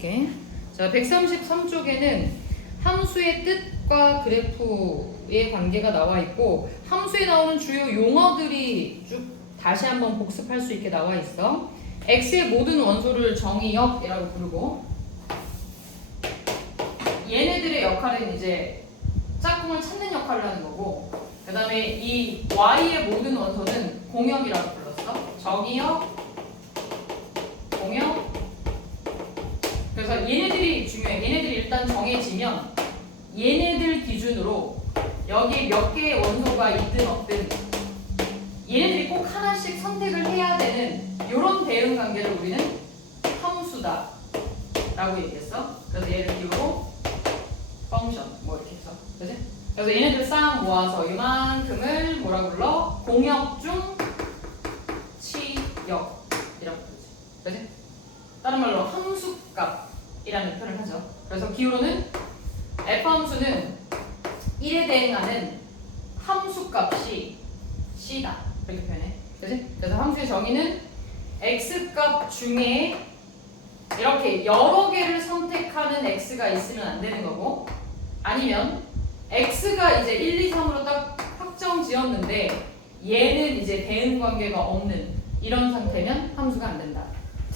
볼게. 자, 133쪽에는 함수의 뜻과 그래프의 관계가 나와 있고 함수에 나오는 주요 용어들이 쭉 다시 한번 복습할 수 있게 나와 있어. x의 모든 원소를 정의역이라고 부르고 얘네들의 역할은 이제 짝꿍을 찾는 역할을 하는 거고 그 다음에 이 y의 모든 원소는 공역이라고 불렀어. 정의역, 공역. 그래서 얘네들이 중요해. 얘네들이 일단 정해지면 얘네들 기준으로 여기 몇 개의 원소가 있든 없든 얘네들이 꼭 하나씩 선택을 해야 되는 이런 대응 관계를 우리는 함수다 라고 얘기했어. 그래서 얘를 기호로 펑션 뭐 이렇게 했어. 그치? 그래서 얘네들 싹 모아서 이만큼을 뭐라고 불러? 공역 중 치역이라고 부르지. 그치? 다른 말로 함수값이라는 표현을 하죠. 그래서 기호로는 f 함수는 1에 대응하는 함수값이 c다. 이렇게 표현해. 그치? 그래서 함수의 정의는 x값 중에 이렇게 여러 개를 선택하는 x가 있으면 안 되는 거고 아니면 x가 이제 1, 2, 3으로 딱 확정 지었는데 얘는 이제 대응 관계가 없는 이런 상태면 함수가 안 된다.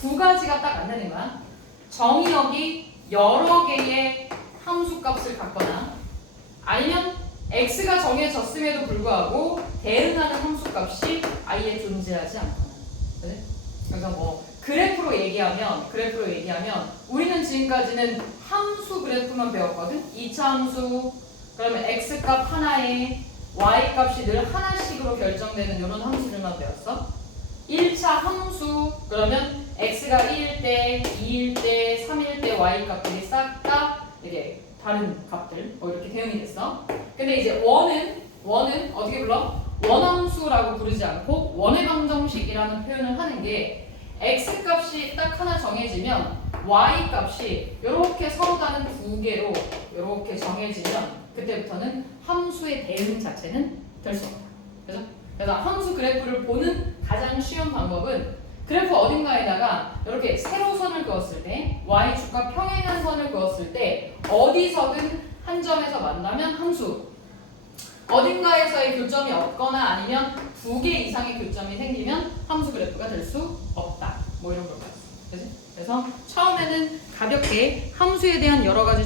두 가지가 딱 안 되는 거야. 정의역이 여러 개의 함수값을 갖거나 아니면 x가 정해졌음에도 불구하고 대응하는 함수값이 아예 존재하지 않거나. 그래? 그래서 뭐 그래프로 얘기하면 우리는 지금까지는 함수 그래프만 배웠거든. 2차 함수 그러면 x값 하나에 y값이 늘 하나씩으로 결정되는 이런 함수들만 배웠어. 1차 함수 그러면 x가 1일 때, 2일 때, 3일 때 y값들이 싹 다 이게 다른 값들 뭐 이렇게 대응이 됐어. 근데 이제 원은 어떻게 불러? 원함수라고 부르지 않고 원의 방정식이라는 표현을 하는 게 x값이 딱 하나 정해지면 y값이 이렇게 서로 다른 두 개로 이렇게 정해지면 그때부터는 함수의 대응 자체는 될 수 없다. 그래서 함수 그래프를 보는 가장 쉬운 방법은 그래프 어딘가에다가 이렇게 세로선을 그었을 때 y축과 평행한 선을 그었을 때 어디서든 한 점에서 만나면 함수 어딘가에서의 교점이 없거나 아니면 두 개 이상의 교점이 생기면 함수 그래프가 될 수 없다. 뭐 이런 걸 봤어. 그래서 처음에는 가볍게 함수에 대한 여러 가지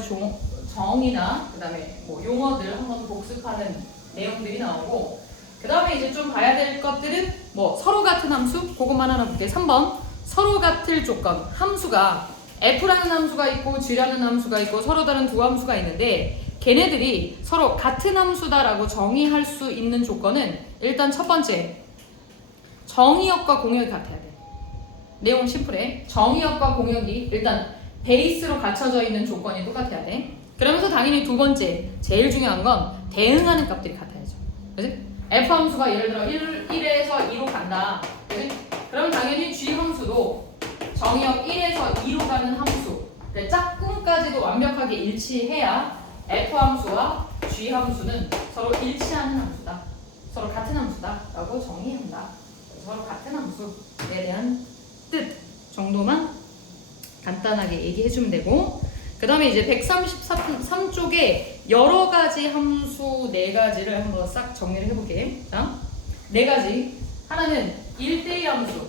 정의나 그다음에 뭐 용어들 한번 복습하는 내용들이 나오고 그 다음에 이제 좀 봐야 될 것들은 뭐 서로 같은 함수 그것만 하나 볼게요. 3번 서로 같을 조건 함수가 f라는 함수가 있고 g라는 함수가 있고 서로 다른 두 함수가 있는데 걔네들이 서로 같은 함수다라고 정의할 수 있는 조건은 일단 첫 번째 정의역과 공역이 같아야 돼. 내용 심플해. 정의역과 공역이 일단 베이스로 갖춰져 있는 조건이 똑같아야 돼. 그러면서 당연히 두 번째 제일 중요한 건 대응하는 값들이 같아야죠. 그치? f 함수가 예를 들어 1에서 2로 간다. 그치? 그럼 당연히 g 함수도 정의역 1에서 2로 가는 함수 짝꿍까지도 완벽하게 일치해야 f 함수와 g 함수는 서로 일치하는 함수다. 서로 같은 함수다 라고 정의한다. 서로 같은 함수에 대한 뜻 정도만 간단하게 얘기해주면 되고 그 다음에 이제 133쪽에 여러 가지 함수 4가지를 한번 싹 정리를 해볼게. 자, 4가지. 하나는 1대1 함수.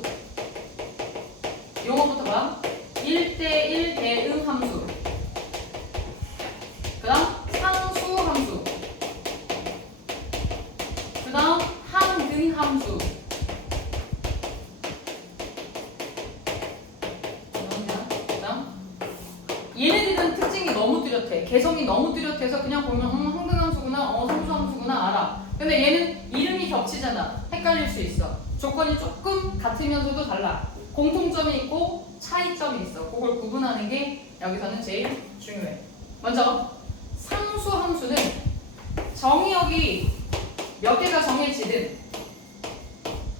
요거부터 봐. 1대1 대응 함수. 그 다음 상수 함수. 그 다음 항등 함수. 얘네들은 특징이 너무 뚜렷해. 개성이 너무 뚜렷해서 그냥 보면 항등함수구나, 상수함수구나 알아. 근데 얘는 이름이 겹치잖아. 헷갈릴 수 있어. 조건이 조금 같으면서도 달라. 공통점이 있고 차이점이 있어. 그걸 구분하는 게 여기서는 제일 중요해. 먼저 상수함수는 정의역이 몇 개가 정해지든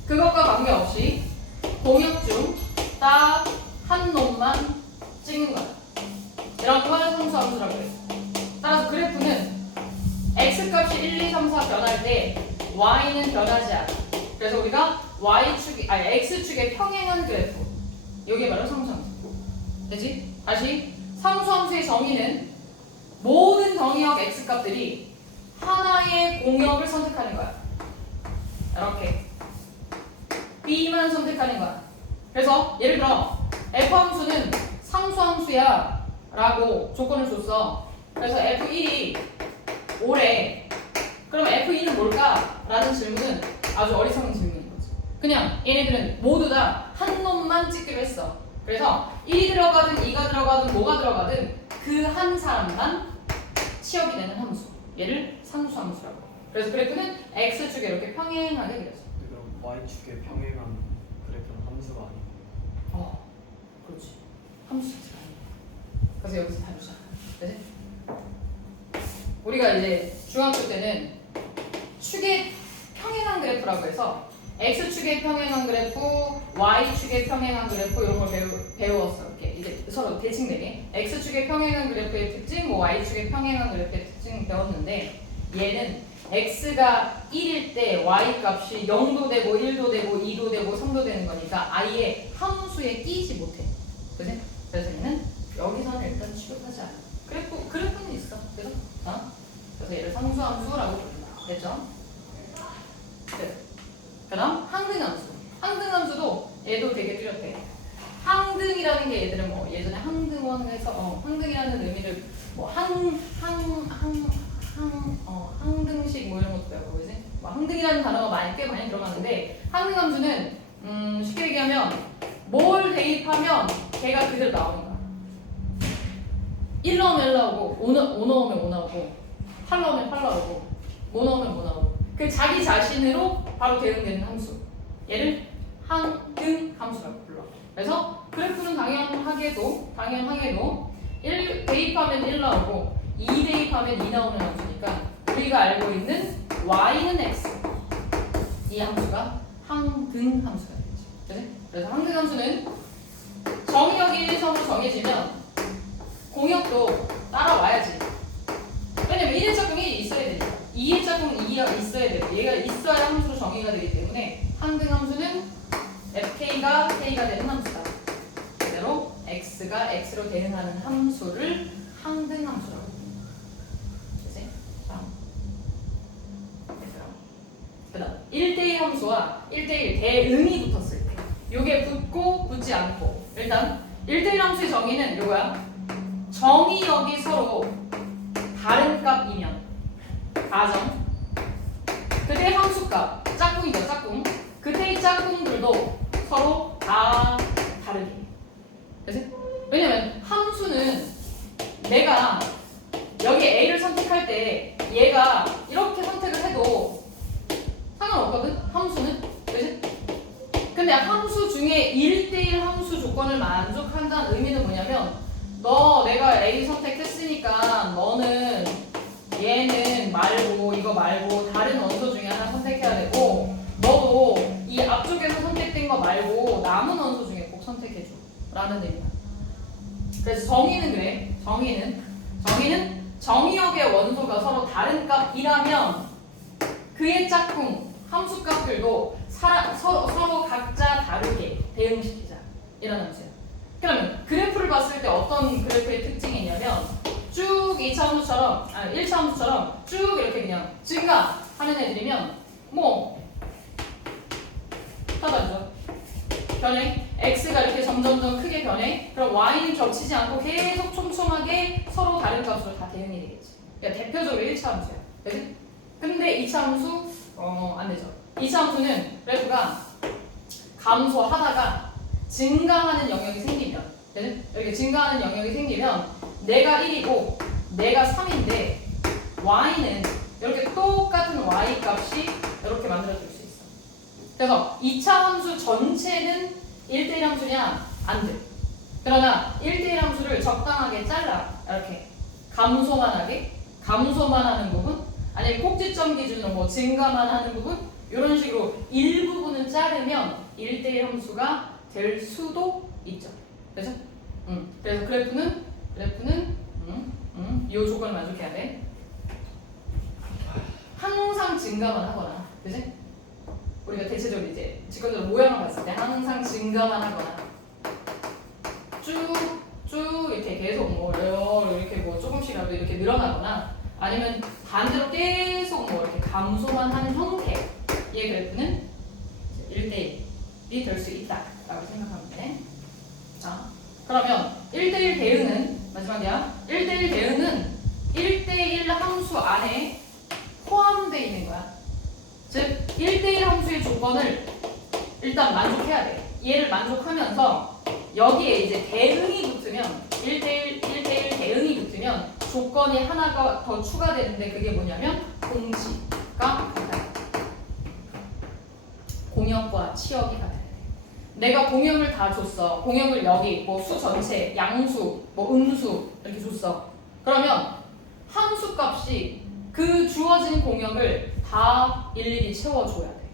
그것과 관계없이 공역 중 딱 한 놈만 찍는 거야. 이런 걸 상수함수라고 해요. 따라서 그래프는 x값이 1, 2, 3, 4 변할 때 y는 변하지 않아. 그래서 우리가 x축의 평행한 그래프. 이게 바로 상수함수. 되지? 다시 상수함수의 정의는 모든 정의역 x값들이 하나의 공역을 선택하는 거야. 이렇게 B만 선택하는 거야. 그래서 예를 들어 F함수는 상수함수야 라고 조건을 줬어. 그래서 F1이 5래. 그럼 F2는 뭘까? 라는 질문은 아주 어리석은 질문인 거지. 그냥 얘네들은 모두 다 한 놈만 찍기로 했어. 그래서 1이 들어가든 2가 들어가든 뭐가 들어가든 그 한 사람만 취업이 되는 함수. 얘를 상수함수라고. 그래서 그래프는 X축에 이렇게 평행하게 그려져. 그럼 Y축에 평행한 그래프는 함수가 아니고. 그렇지. 함수 자체가 아니야. 그래서 여기서 다루자. 그치? 우리가 이제 중학교 때는 축의 평행한 그래프라고 해서 X축의 평행한 그래프, Y축의 평행한 그래프 이런 걸 배웠어. 이렇게 이제 서로 대칭되게 X축의 평행한 그래프의 특징, 뭐 Y축의 평행한 그래프의 특징 배웠는데 얘는 X가 1일 때 Y 값이 0도 되고 1도 되고 2도 되고 3도 되는 거니까 아예 함수에 끼지 못해. 그치? 그래서 얘는 여기서는 일단 취급하지 않아. 그래프는 있어. 그래서 그래서 얘를 상수함수라고 부른다. 됐죠? 네. 그다음 항등함수. 항등함수도 얘도 되게 뚜렷해. 항등이라는 게 얘들은 뭐 예전에 항등원에서 항등이라는 의미를 뭐 항등식 뭐 이런 것도 배우고 그지? 뭐 항등이라는 단어가 꽤 많이 들어가는데 항등함수는 쉽게 얘기하면 뭘 대입하면 걔가 그대로 나오는 거야. 1 넣으면 1 나오고 5 넣으면 5 나오고 8 넣으면 8 나오고 뭐 넣으면 뭐 나오고 그 자기 자신으로 바로 대응되는 함수. 얘를 항등함수라고 불러. 그래서 그래프는 당연하게도 1 대입하면 1 나오고 2 대입하면 2 나오는 함수니까 우리가 알고 있는 y는 x 이 함수가 항등함수가 되지. 그치? 그래서 항등함수는 정의역이 1선으로 정해지면 공역도 따라와야지. 왜냐면 1의 짝꿍이 있어야 되니까 2의 짝꿍 2가 있어야 되고 얘가 있어야 함수로 정의가 되기 때문에 항등함수는 fk가 k가 되는 함수다. 그대로 x가 x로 대응하는 함수를 항등함수라고 합니다. 그치? 자, 그 다음 1대1 함수와 1대1 대응이 붙었을 때 요게 붙고 붙지 않고 일단 1대1 함수의 정의는 요거야. 정의역이 서로 다른 값이면 가정 그때 함수값 짝꿍이죠. 짝꿍 그때의 짝꿍들도 서로 다 다르게. 그치? 왜냐면 함수는 내가 여기 A를 선택할 때 얘가 이렇게 선택을 해도 상관없거든. 함수는. 그치? 근데 함수 중에 1대1 함수 조건을 만족한다는 의미는 뭐냐면 내가 A 선택했으니까 너는 얘는 말고 이거 말고 다른 원소 중에 하나 선택해야 되고 너도 이 앞쪽에서 선택된 거 말고 남은 원소 중에 꼭 선택해줘 라는 의미야. 그래서 정의는 그래. 정의는 정의역의 원소가 서로 다른 값이라면 그의 짝꿍 함수 값들도 서로 각자 다르게 대응시키자 이런 함수야. 그러면 그래프를 봤을 때 어떤 그래프의 특징이 있냐면 쭉 2차 함수처럼 1차 함수처럼 쭉 이렇게 그냥 증가하는 애들이면 뭐 따라하죠. 변해. x가 이렇게 점점점 크게 변해. 그럼 y는 겹치지 않고 계속 촘촘하게 서로 다른 값으로 다 대응이 되겠지. 그러니까 대표적으로 1차 함수야. 그치? 근데 2차 함수 안 되죠. 2차 함수는 그래프가 감소하다가 증가하는 영역이 생기면 이렇게 증가하는 영역이 생기면 내가 1이고 내가 3인데 y는 이렇게 똑같은 y 값이 이렇게 만들어질 수 있어. 그래서 2차 함수 전체는 1대1 함수냐? 안 돼. 그러나 1대1 함수를 적당하게 잘라. 이렇게 감소만 하는 부분 아니면 꼭지점 기준으로 뭐 증가만 하는 부분 이런 식으로 일부분은 자르면 1대1 함수가 될 수도 있죠. 그죠? 그래서 그래프는 이 조건을 만족해야 돼. 항상 증가만 하거나, 그지? 우리가 대체적으로 이제 직관적으로 모양을 봤을 때 항상 증가만 하거나 쭉 이렇게 계속 뭐 그래도 이렇게 늘어나거나 아니면 반대로 계속 뭐 이렇게 감소만 하는 형태의 그래프는 1대1이 될 수 있다라고 생각하면 돼. 자, 그러면 1대1 대응은 마지막이야. 1대1 대응은 1대1 함수 안에 포함되어 있는 거야. 즉 1대1 함수의 조건을 일단 만족해야 돼. 얘를 만족하면서 여기에 이제 대응이 붙으면 1대1 대응이 붙으면 조건이 하나가 더 추가되는데 그게 뭐냐면 공식과 같아야 돼. 공역과 치역이 같아야 돼. 내가 공역을 다 줬어. 공역을 여기 뭐 수 전체, 양수, 뭐 음수 이렇게 줬어. 그러면 함수 값이 그 주어진 공역을 다 일일이 채워줘야 돼.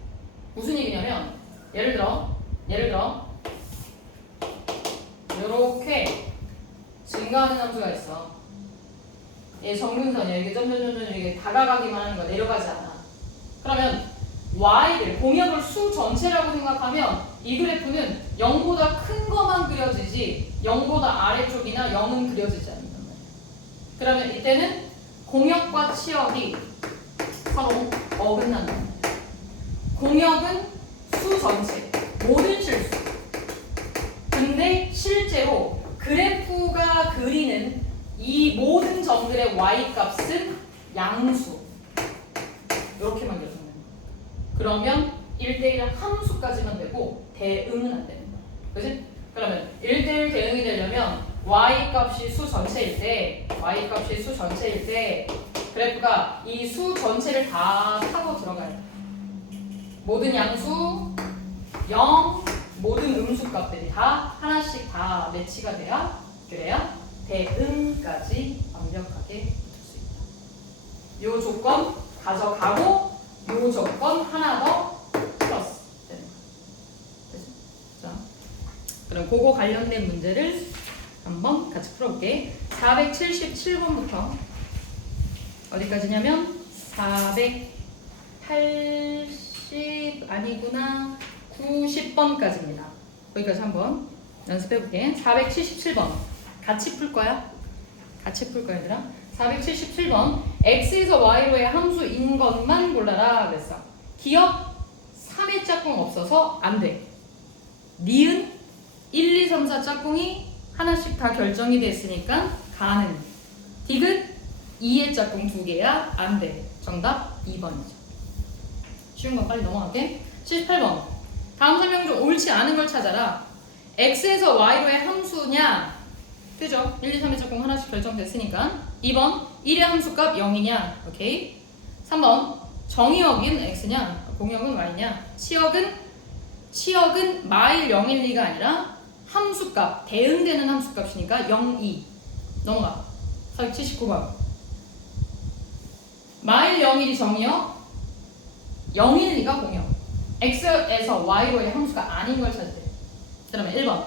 무슨 얘기냐면 예를 들어 이렇게 증가하는 함수가 있어. 얘 정근선이야. 이게 점점점점 이게 다가가기만 하는 거야. 내려가지 않아. 그러면 y를 공역을 수 전체라고 생각하면 이 그래프는 0보다 큰 것만 그려지지 0보다 아래쪽이나 0은 그려지지 않는단 말이야. 그러면 이때는 공역과 치역이 서로 어긋난단 말이야. 공역은 수 전체, 모든 실수. 근데 실제로 그래프가 그리는 이 모든 점들의 y-값은 양수. 이렇게만 그려주면 돼요. 그러면 1대1 함수까지만 되고 대응은 안 되는 거야. 그치? 그러면 1대1 대응이 되려면 y-값이 수 전체일 때 그래프가 이 수 전체를 다 타고 들어가야 돼. 모든 양수, 0, 모든 음수 값들이 다 하나씩 다 매치가 돼야 그래야 대응까지 완벽하게 붙을 수 있다. 요 조건 가져가고 요 조건 하나 더 플러스 되는 거야. 됐죠? 자, 그럼 그거 관련된 문제를 한번 같이 풀어볼게. 477번부터 어디까지냐면 480 아니구나 90번까지입니다. 거기까지 한번 연습해볼게. 477번 같이 풀 거야. 얘들아. 477번 x에서 y로의 함수인 것만 골라라 그랬어. 기억 3의 짝꿍 없어서 안 돼. 니은 1, 2, 3, 4 짝꿍이 하나씩 다 결정이 됐으니까 가능. 디귿 2의 짝꿍 2개야 안 돼. 정답 2번이죠. 쉬운 건 빨리 넘어갈게. 78번 다음 설명 중 옳지 않은 걸 찾아라. x에서 y로의 함수냐? 그죠? 1, 2, 3의 짝꿍 하나씩 결정됐으니까. 2번 1의 함수값 0이냐? 오케이. 3번 정의역인 x냐? 공역은 y냐? 치역은 마일 0, 1, 2가 아니라 함수값, 대응되는 함수값이니까 0, 2. 넘어가. 479번 마일 0, 1이 정의역, 0, 1, 2가 공역. x에서 y로의 함수가 아닌 걸 찾으래. 그러면 1번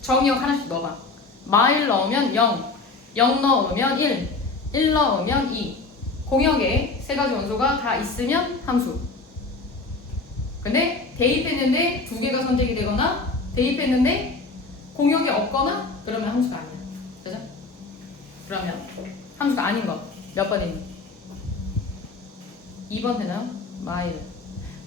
정의역 하나씩 넣어봐. 마일 넣으면 0, 0 넣으면 1 넣으면 2. 공역에 세 가지 원소가 다 있으면 함수. 근데 대입했는데 두 개가 선택이 되거나 대입했는데 공역이 없거나 그러면 함수가 아니야. 그죠? 그러면 함수가 아닌 거 몇 번이니? 2번 되나요?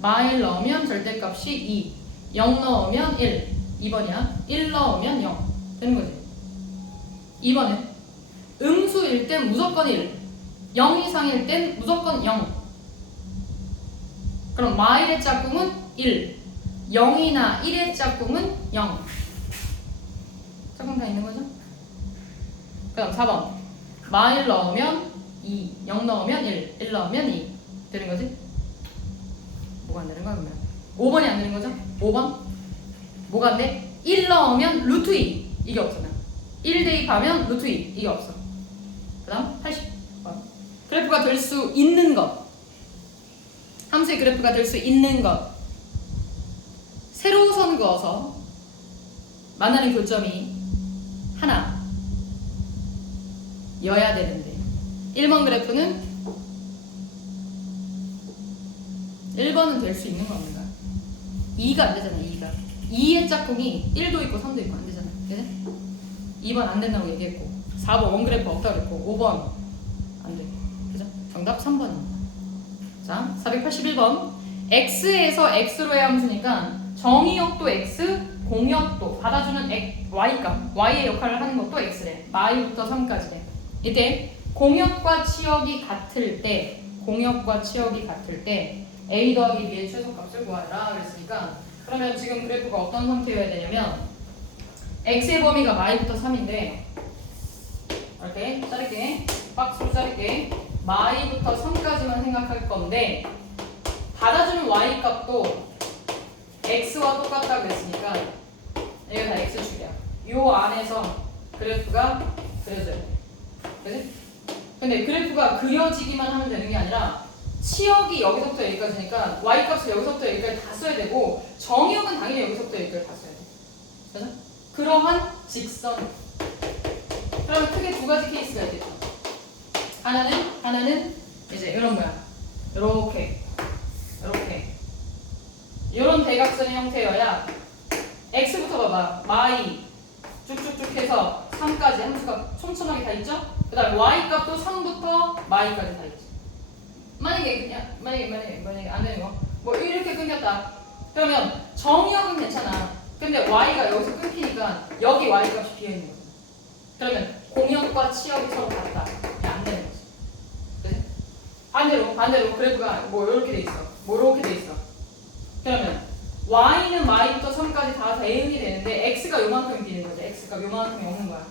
마일 넣으면 절대값이 2, 0 넣으면 1. 2번이야. 1 넣으면 0 되는 거지. 2번은 음수일 땐 무조건 1, 0 이상일 땐 무조건 0. 그럼 마일의 짝꿍은 1, 0이나 1의 짝꿍은 0. 짝꿍 다 있는 거죠? 그럼 4번 마일 넣으면 2, 0 넣으면 1 넣으면 2 되는 거지? 뭐가 안 되는 거야 그러면? 5번이 안 되는 거죠? 5번 뭐가 안 돼? 1 넣으면 루트 2 이게 없잖아. 1 대입하면 루트 2 이게 없어. 그 다음 80번 그래프가 될 수 있는 것, 함수의 그래프가 될 수 있는 것. 세로선 그어서 만나는 교점이 하나 여야 되는데 1번 그래프는 1번은 될 수 있는 겁니다. 2가 안 되잖아. 2의 짝꿍이 1도 있고 3도 있고 안 되잖아. 그래? 2번 안 된다고 얘기했고 4번 원그래프 없다고 그랬고 5번 안 돼. 그죠? 정답 3번입니다. 자, 481번. x에서 x로의 함수니까 정의역도 x, 공역도 받아주는 y값, y의 역할을 하는 것도 x래. 마이부터 3까지래. 이때 공역과 치역이 같을 때 a 더하기 b의 최소값을 구하라 그랬으니까 그러면 지금 그래프가 어떤 상태여야 되냐면 x의 범위가 마이부터 3인데 이렇게 자를게 박스로 자를게 마이부터 3까지만 생각할 건데 받아주는 y 값도 x와 똑같다 그랬으니까 여기가 다 x축이야. 요 안에서 그래프가 그려져야 돼. 그치? 근데 그래프가 그려지기만 하면 되는 게 아니라 치역이 여기서부터 여기까지니까 y 값을 여기서부터 여기까지 다 써야 되고 정의역은 당연히 여기서부터 여기까지 다 써야 돼. 그래서 그러한 직선. 그러면 크게 두 가지 케이스가 있겠죠. 하나는 이제 이런 모양. 이렇게 이런 대각선의 형태여야 x부터 봐봐. 마이 쭉쭉쭉 해서 3까지 함수가 촘촘하게 다 있죠? 그 다음에 y 값도 3부터 마이까지 다 있지. 만약에 안 되는 거 뭐 이렇게 끊겼다. 그러면 정의역은 괜찮아. 근데 y가 여기서 끊기니까 여기 y 값이 비어있는 거지. 그러면 공역과 치역이 서로 같다. 이게 안 되는 거지. 그치? 반대로 그래프가 뭐 이렇게 돼 있어. 뭐 이렇게 돼 있어. 그러면 y는 y부터 3까지 다 대응이 되는데 x가 요만큼 비는 거지. x값 요만큼이 없는 거야.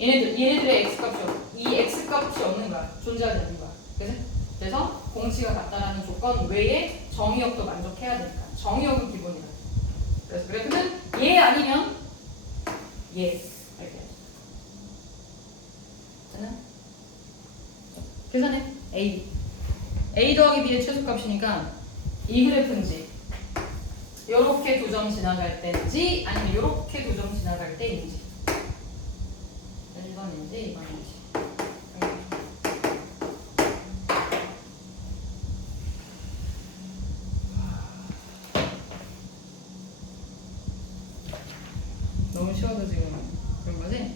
얘네들의 x값이 이 x값이 없는 거야. 존재하지 않는 거야. 그치? 그래서 공치가 같다라는 조건 외에 정의역도 만족해야 되니까. 정의역은 기본이야. 그래서 그래프는 얘 아니면 얘 이렇게. 됐나? 계산해. a 더하기 b의 최소값이니까 이 그래프인지 요렇게 두 점 지나갈 때인지 아니면 요렇게 두 점 지나갈 때인지 1번인지 2번인지 너무 쉬워서 지금 그런 거지?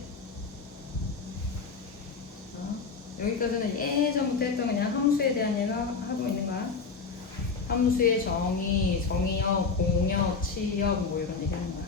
여기까지는 예전부터 했던 그냥 함수에 대한 얘가 하고 있는 거야. 함수의 정의, 정의역, 공역, 치역 뭐 이런 얘기 하는 거야.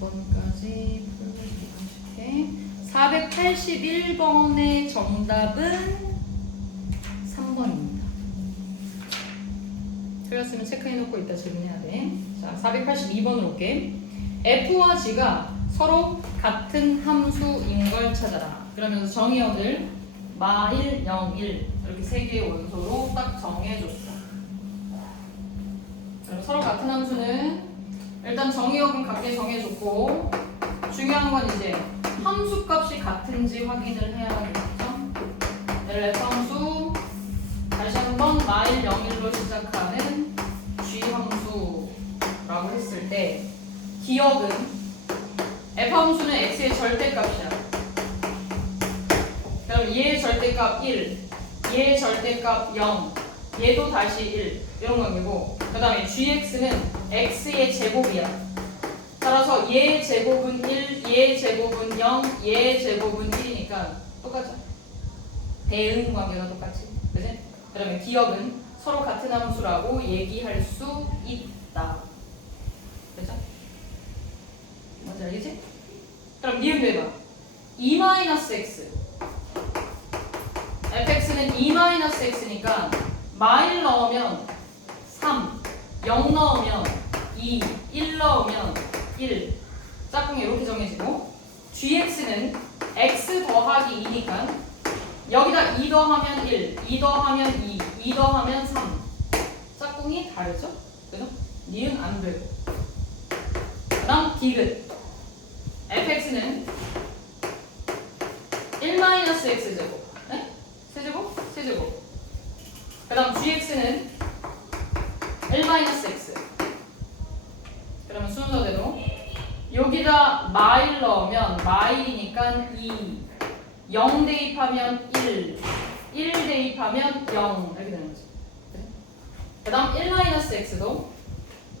번까지 풀어줄게. 481번의 정답은 3번입니다. 틀렸으면 체크해놓고 이따 질문해야 돼. 자, 482번으로 올게. F와 G가 서로 같은 함수인 걸 찾아라. 그러면서 정의역을 마1, 0, 1 이렇게 세 개의 원소로 딱 정해줬어. 그럼 서로 같은 함수는 일단 정의역은 같게 정해줬고 중요한 건 이제 함수값이 같은지 확인을 해야 하겠죠. F 함수 다시 한번 마일 0일로 시작하는 G 함수라고 했을 때 기억은 F 함수는 X의 절대값이야. 그럼 얘의 절대값 1, 얘의 절대값 0, 얘도 다시 1 이런 관계고 그 다음에 gx는 x의 제곱이야. 따라서 얘의 제곱은 1, 얘의 제곱은 0, 얘의 제곱은 1이니까 똑같죠? 대응 관계가 똑같지. 그치? 그러면 기억은 서로 같은 함수라고 얘기할 수 있다. 그죠? 뭔지 알겠지? 그럼 니은도 해봐. 2-x fx는 2-x니까 마일 넣으면 3, 0 넣으면 2, 1 넣으면 1 짝꿍이 이렇게 정해지고 gx는 x 더하기 2니까 여기다 2 더하면 1, 2 더하면 2, 2 더하면 3. 짝꿍이 다르죠? 그죠? 니은 안 되고. 그 다음 디귿. fx는 1-x제곱. 네? 세제곱? 세제곱. 그 다음 gx는 1-x. 그러면 순서대로 여기다 마일 넣으면 마일이니까 2, 0 대입하면 1, 1 대입하면 0 이렇게 되는 거죠. 그 다음 1-x도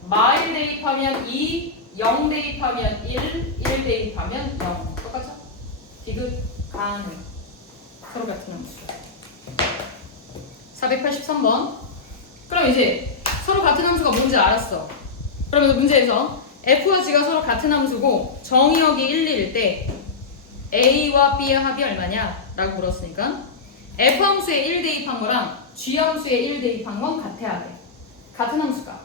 마일 대입하면 2, 0 대입하면 1, 1 대입하면 0. 똑같죠? 디귿 가능. 서로 같은 함수. 483번. 그럼 이제 서로 같은 함수가 뭔지 알았어. 그러면 문제에서 f와 g가 서로 같은 함수고 정의역이 1, 2일 때 a와 b의 합이 얼마냐? 라고 물었으니까 f 함수에 1 대입한 거랑 g 함수에 1 대입한 건 같아야 돼. 같은 함수가.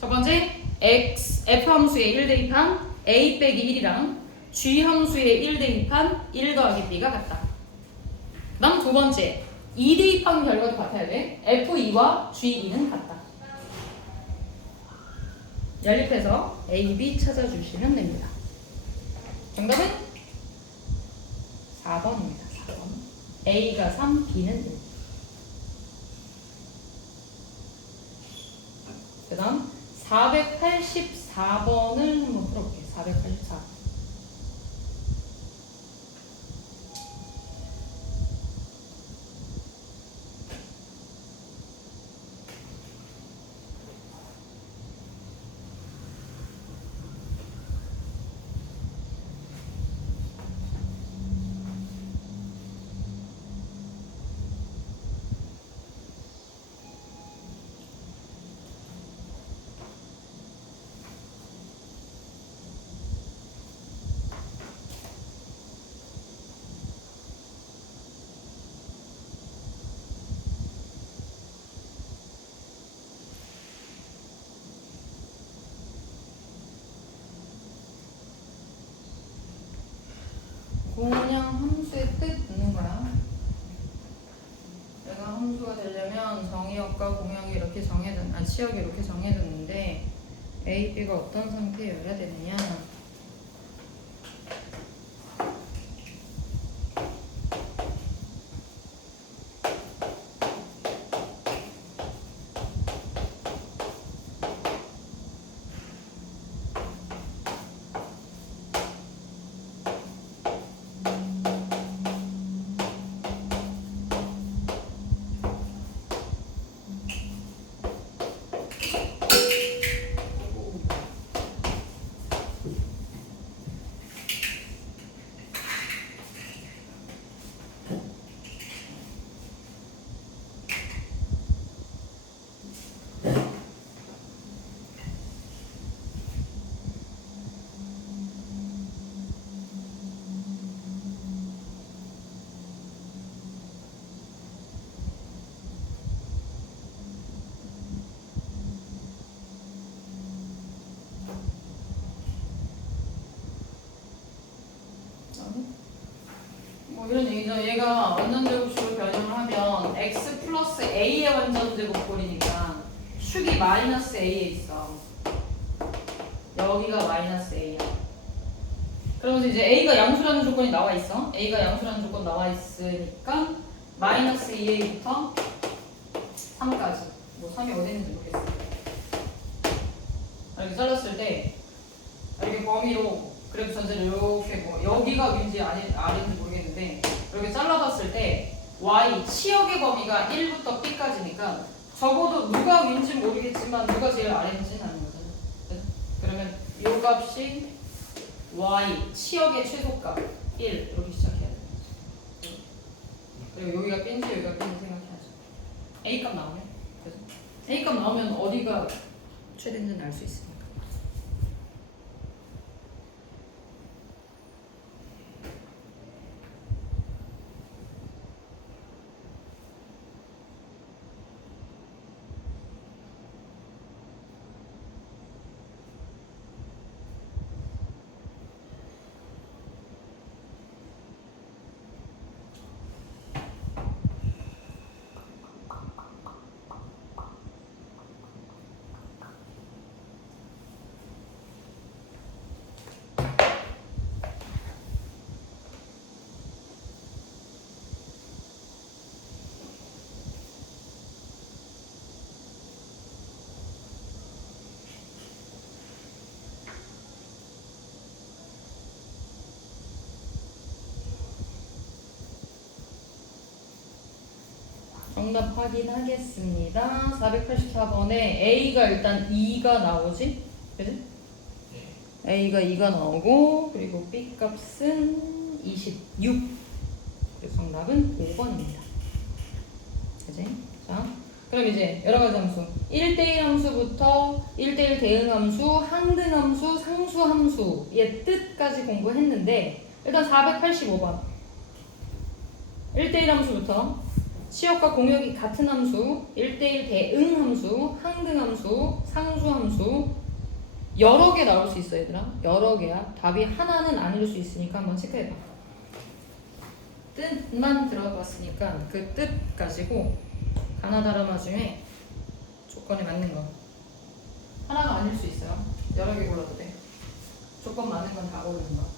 첫 번째 f 함수에 1 대입한 a 빼기 1이랑 g 함수에 1 대입한 1 더하기 b가 같다. 그 다음 두 번째 2 대입한 결과도 같아야 돼. f2와 g2는 같다. 연립해서 A, B 찾아주시면 됩니다. 정답은 4번입니다. 4번. A가 3, B는 1. 그 다음 484번을 한번 풀어볼게요. 484번. 그냥 함수의 뜻 묻는 거야. 내가 함수가 되려면 정의역과 공역이 이렇게 치역이 이렇게 정해졌는데 A, B가 어떤 상태여야 되느냐? 뭐 이런 얘기죠. 얘가 완전제곱식으로 변형을 하면 x 플러스 a의 완전제곱꼴이니까 축이 마이너스 a에 있어. 여기가 마이너스 a야. 그러면서 이제 a가 양수라는 조건이 나와 있어. a가 양수라는 조건 나와 있으니까 마이너스 2a부터 3까지. 뭐 3이 어디 있는지 모르겠어. 이렇게 잘랐을 때 이렇게 범위로 그래프 전체를 이렇게 뭐 여기가 위인지 아래인지 모르겠는데 이렇게 잘라봤을 때 y 치역의 범위가 1부터 b까지니까 적어도 누가 위인지 모르겠지만 누가 제일 아래인지는 아는 거잖아. 그러면 요 값이 y 치역의 최소값 1 이렇게 시작해야 되는 거죠. 그리고 여기가 b인지 여기가 b인지 생각해야죠. a 값 나오면 그래서 a 값 나오면 어디가 최대인지는 알 수 있으니까. 정답 확인하겠습니다. 484번에 A가 일단 2가 나오지? 그지? A가 2가 나오고 그리고 B 값은 26. 그래서 정답은 5번입니다. 그지? 자, 그럼 이제 여러 가지 함수. 1대1 함수부터 1대1 대응 함수, 항등 함수, 상수 함수의 뜻까지 공부했는데 일단 485번. 1대1 함수부터 치역과 공역이 같은 함수, 1대1 대응 함수, 항등 함수, 상수 함수 여러 개 나올 수 있어 얘들아. 여러 개야. 답이 하나는 아닐 수 있으니까 한번 체크해봐. 뜻만 들어봤으니까 그 뜻 가지고 가나다라마 중에 조건에 맞는 거 하나가 아닐 수 있어요. 여러 개 골라도 돼. 조건 맞는 건 다 고르는 거.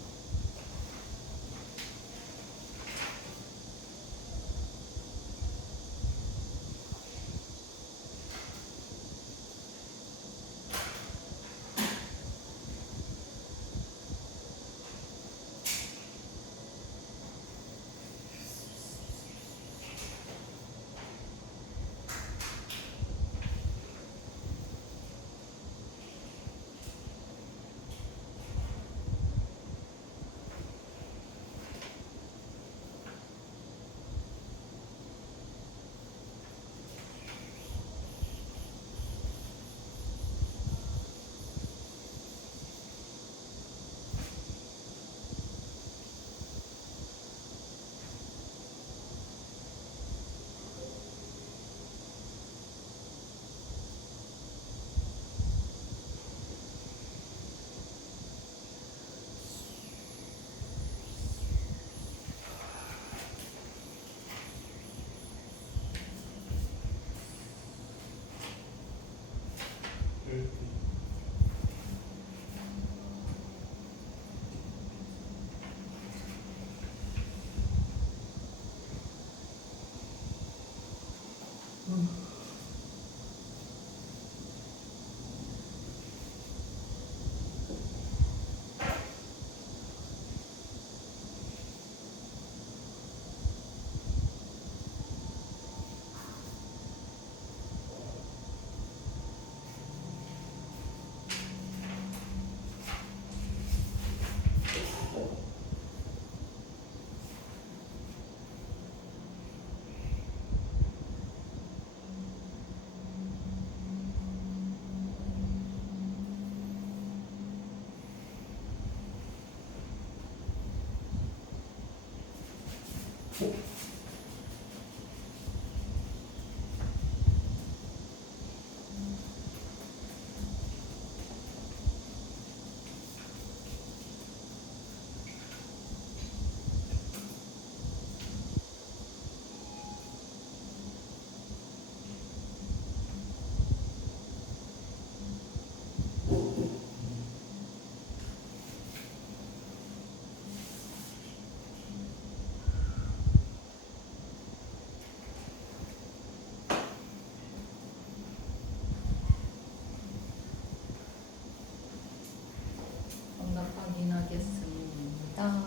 확인하겠습니다.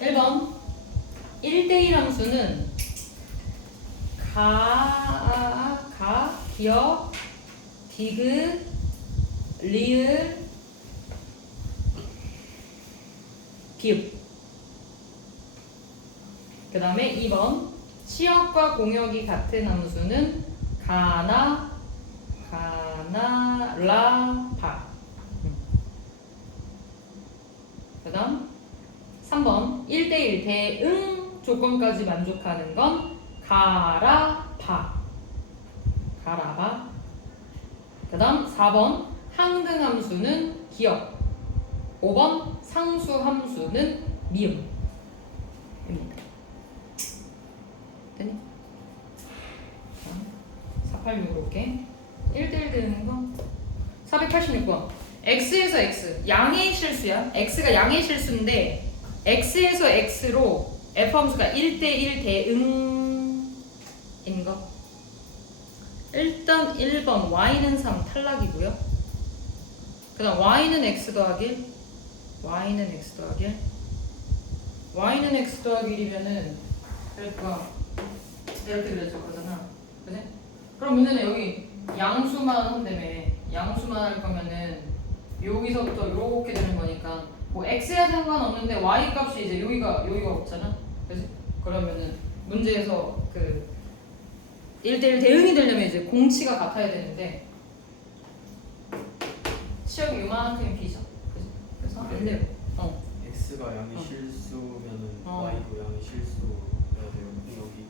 1번 1대1 함수는 기역, 디귿, 리을, 비읍. 그 다음에 2번 치역과 공역이 같은 함수는 가나, 라, 바. 그 다음 3번 1대1 대응 조건까지 만족하는 건 가라, 바. 가라바. 그 다음 4번 항등 함수는 기역. 5번 상수 함수는 미음. 되니? 486으로 올게. 1대1 되는 거 486번 x에서 x 양의 실수야. x가 양의 실수인데 x에서 x로 f 함수가 1대1 대응인 거. 일단 1번 y는 3 탈락이고요. 그 다음 y는 x 더하기 1 y는 x 더하기 1 y는 x 더하기 1이면은 그러니까 이렇게 그려질 거잖아. 그지? 그럼 문제는 여기 양수만 한다며. 양수만 할 거면은 여기서부터 이렇게 되는 거니까 뭐 x야 상관없는데 y 값이 이제 여기가 없잖아. 그지? 그러면은 문제에서 그 1대1 대응이 되려면 이제 공치가 같아야 되는데 치역이 요만큼이 b죠. 그지? 그래서 안 돼요. x가 양의 실수면은 어. y도 양의 실수여야 돼요. 여기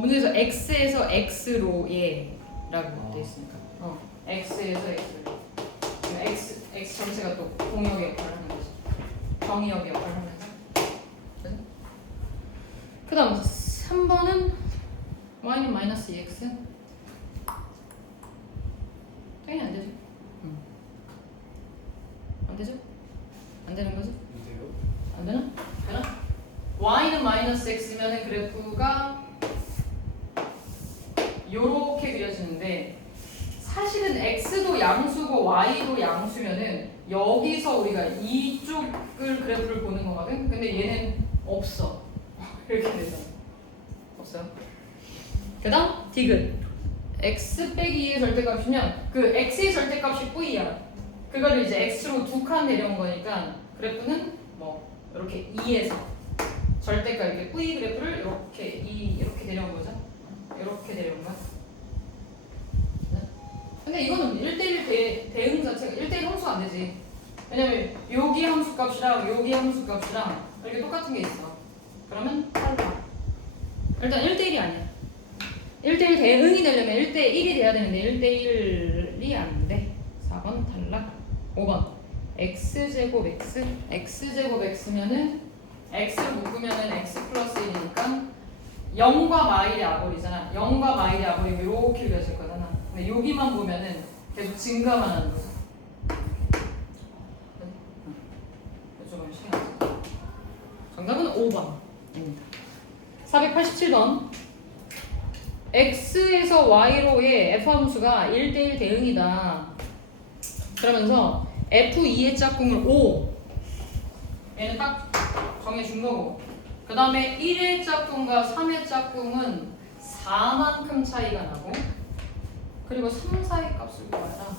문제에서 x에서 x로 예라고 어. 돼 있으니까. x에서 x로. x 전체가 또 공역의 역할을 하는 거죠. 정의역의 역할을 하는 거죠. 그죠? 그다음 3번은 y는 마이너스 2x. 당연히 안 되죠. 안 되죠? 안 되는 거죠? 문제요? 안 되나? 되나? y는 마이너스 x면은 그래프가 요렇게 그려지는데 사실은 x도 양수고 y도 양수면은 여기서 우리가 이쪽을 그래프를 보는 거거든. 근데 얘는 없어. 이렇게 되죠. 없어요. 그다음 디귿 x 빼기 2의 절대값이면 그 x의 절대값이 v야. 그거를 이제 x로 두 칸 내려온 거니까 그래프는 뭐 이렇게 2에서 절대값 이렇게 v 그래프를 이렇게 내려온 거죠. 이렇게 내려온 거야. 근데 이거는 1대1 대응 자체가 1대1 함수가 안 되지. 왜냐면 여기 함수 값이랑 여기 함수 값이랑 이렇게 똑같은 게 있어. 그러면 탈락. 일단 1대1이 아니야. 1대1 대응이 되려면 1대1이 돼야 되는데 1대1이 안 돼. 4번 탈락. 5번 x제곱 x. x제곱 x면은 x를 묶으면은 x 플러스 1이니까 0과 마일의 아볼이잖아. 0과 마일의 아볼이 이렇게 그려질 거잖아. 근데 여기만 보면은 계속 증가만 하는 거죠. 조금 신경 쓰세요. 정답은 5번입니다. 487번 x에서 y로의 f 함수가 1대1 대응이다. 그러면서 f2의 짝꿍을 5 얘는 딱 정해준 거고 그 다음에 1의 짝꿍과 3의 짝꿍은 4만큼 차이가 나고 그리고 3, 4의 값을 구하라.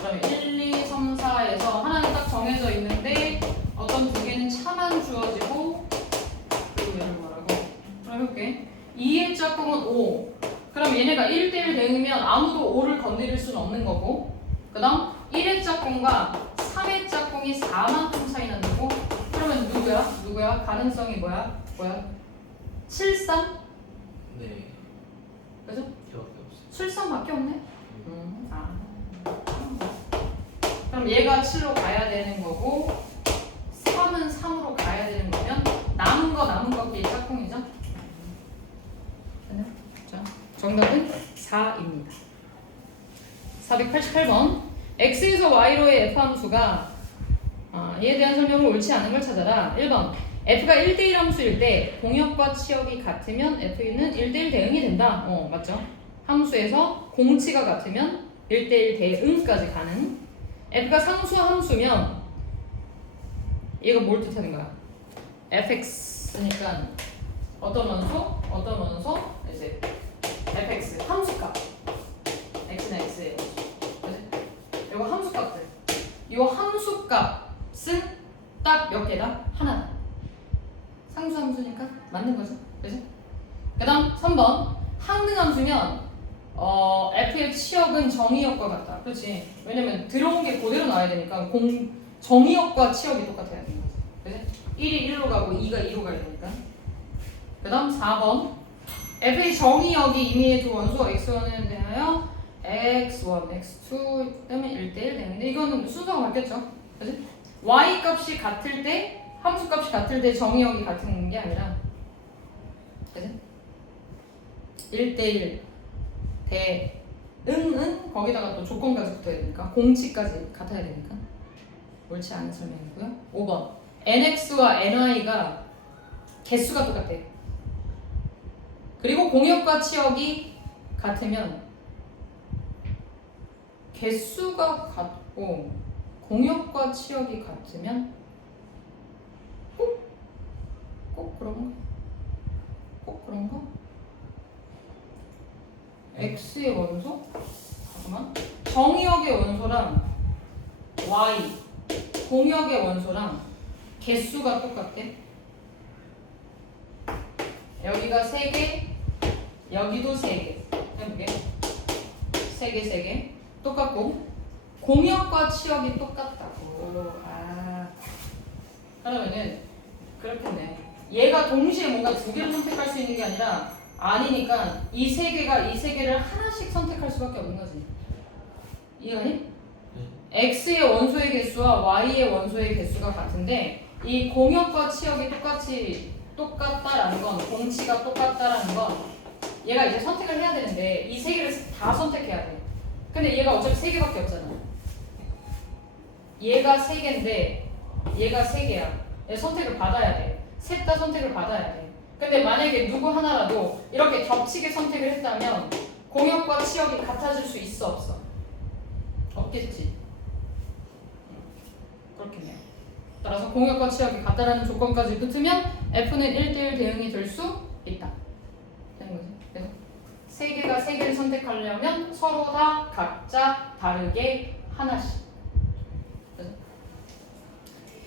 그러면 1, 2, 3, 4에서 하나는 딱 정해져 있는데 어떤 두 개는 차만 주어지고 그리고 얘를 뭐라고? 그럼 해볼게. 2의 짝꿍은 5. 그럼 얘네가 1대1 대응이면 아무도 5를 건드릴 수는 없는 거고 그 다음 1의 짝꿍과 3의 짝꿍이 4만큼 차이 난다고? 그러면 누구야? 가능성이 뭐야? 7, 3? 네. 그죠? 저밖에 없어요. 7,3밖에 없네? 그럼 얘가 7로 가야 되는 거고 3은 3으로 가야 되는 거면 남은 거 걔 짝꿍이죠? 자, 정답은 4입니다. 488번 x에서 y로의 f 함수가 이에 대한 설명을 옳지 않은 걸 찾아라. 1번 f가 1대1 함수일 때 공역과 치역이 같으면 f는 1대1 대응이 된다. 맞죠? 함수에서 공치가 같으면 1대1 대응까지 가는. f가 상수와 함수면 얘가 뭘 뜻하는 거야? fx니까 어떤 원소? 이제 fx 함수값 x나 x예요. 이거 함수값들. 이 함수값은 딱 몇 개다? 하나다. 상수함수니까 맞는 거죠. 그죠? 그 다음 3번 항등함수면 f의 치역은 정의역과 같다. 그렇지. 왜냐면 들어온 게 그대로 나와야 되니까 정의역과 치역이 똑같아야 되는 거죠. 그죠? 1이 1로 가고 2가 2로 가야 되니까. 그 다음 4번 f의 정의역이 임의의 두 원소 x1에 대하여 x1, x2 때문에 1대1 되는데 이거는 순서가 바뀌었죠. 그지? y 값이 같을 때 함수 값이 같을 때 정의역이 같은 게 아니라 그지? 1대1 대응은 거기다가 또 조건까지 붙어야 되니까 공치까지 같아야 되니까 옳지 않은 설명이고요. 5번 nx와 ni가 개수가 똑같아. 그리고 공역과 치역이 같으면 개수가 같고 공역과 치역이 같으면 꼭 그런 거? x의 원소? 잠깐만. 정의역의 원소랑 y 공역의 원소랑 개수가 똑같대. 여기가 3개, 여기도 3개. 해볼게. 3개, 3개. 똑같고 공역과 치역이 똑같다고. 아, 그러면은 그렇겠네. 얘가 동시에 뭔가 2개를 선택할 수 있는 게 아니라 아니니까 이 3개를 하나씩 선택할 수밖에 없는 거지. 이해가니? x의 원소의 개수와 y의 원소의 개수가 같은데 이 공역과 치역이 똑같다라는 건, 공치가 똑같다라는 건 얘가 이제 선택을 해야 되는데 이 3개를 다 선택해야 돼. 근데 얘가 어차피 3개밖에 없잖아. 얘가 3개인데 얘가 3개야. 얘 선택을 받아야 돼. 셋 다 선택을 받아야 돼. 근데 만약에 누구 하나라도 이렇게 겹치게 선택을 했다면 공역과 치역이 같아질 수 있어, 없어? 없겠지. 그렇겠네요. 따라서 공역과 치역이 같다라는 조건까지 붙으면 F는 1대1 대응이 될 수 있다. 되는 거지. 그래서 3개가 3개를 선택하려면 서로 다 각자 다르게 하나씩.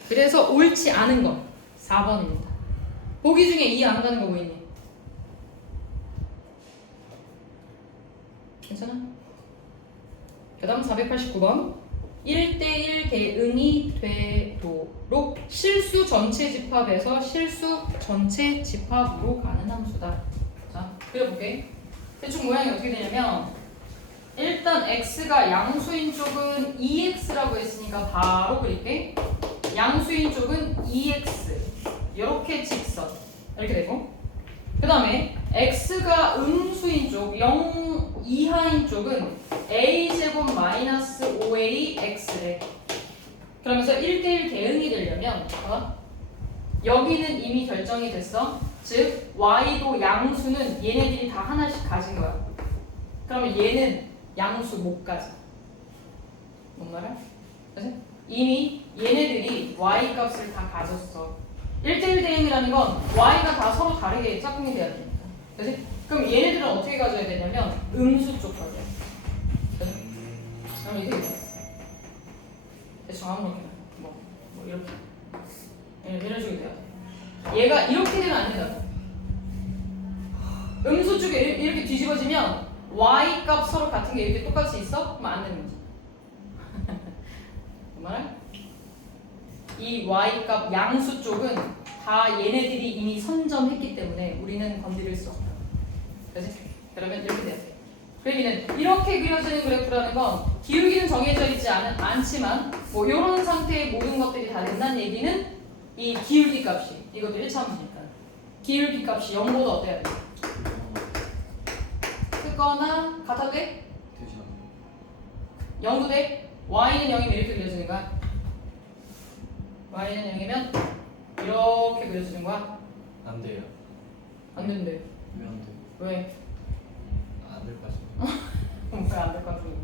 그래서 옳지 않은 건 4번입니다. 보기 중에 이해 안 가는 거 뭐 있니? 괜찮아? 그 다음 489번 1대1 대응이 되도록 실수 전체 집합에서 실수 전체 집합으로 가는 함수다. 자, 그려볼게. 대충 모양이 어떻게 되냐면 일단 x가 양수인 쪽은 2x라고 했으니까 바로 그릴게. 양수인 쪽은 2x 이렇게 직선 이렇게 되고, 그 다음에 x가 음수인 쪽 0 이하인 쪽은 a제곱 마이너스 5ax래. 그러면서 1대1 대응이 되려면 여기는 이미 결정이 됐어. 즉 y도 양수는 얘네들이 다 하나씩 가진 거야. 그러면 얘는 양수 못 가져. 뭔 말이야? 그치? 이미 얘네들이 y 값을 다 가졌어. 1대1 대응이라는 건 y가 다 서로 다르게 짝꿍이 돼야 되니까. 그치? 그럼 얘네들은 어떻게 가져야 되냐면 음수 쪽 가져야 돼. 그치? 그럼 이렇게 돼. 대충 아무렇게나 뭐 이렇게 이런 식으로 돼야 돼. 얘가 이렇게 되면 안 된다. 음수 쪽에 이렇게 뒤집어지면 y 값 서로 같은 게 이렇게 똑같이 있어? 그럼 안 되는 거지. 그 말이야? 이 y 값 양수 쪽은 다 얘네들이 이미 선점했기 때문에 우리는 건드릴 수 없다. 그렇지? 그러면 이렇게 돼야 돼. 그 얘기는 이렇게 그려지는 그래프라는 건 기울기는 정해져 있지 않지만 뭐 이런 상태의 모든 것들이 다 된다는 얘기는 이 기울기 값이, 이것도 1차 함수니까 기울기 값이 0보다 어때야 돼? 크거나 같아도 돼? 되지 않아요. 0도 돼? y는 0이면 이렇게 그려지는 거야. y는 0이면 이렇게 그려지는 거야. 안 돼요. 안 된대. 왜 안 돼요? 왜? 안 될 것 같아요. 왜 안 될 것 같은 거?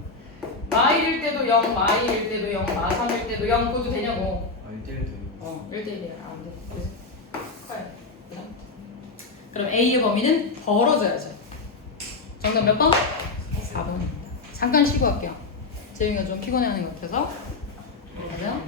마일일 때도 0, 마일일 때도 0, 마3일 때도 0 그것도 되냐고. 아 1대1 돼요. 1대1이야. 안 돼. 그래서 커요. 그럼 A의 범위는 벌어져야죠. 정답 몇 번? 4번입니다. 잠깐 쉬고 할게요. 재윤이가 좀 피곤해하는 것 같아서. 맞아요?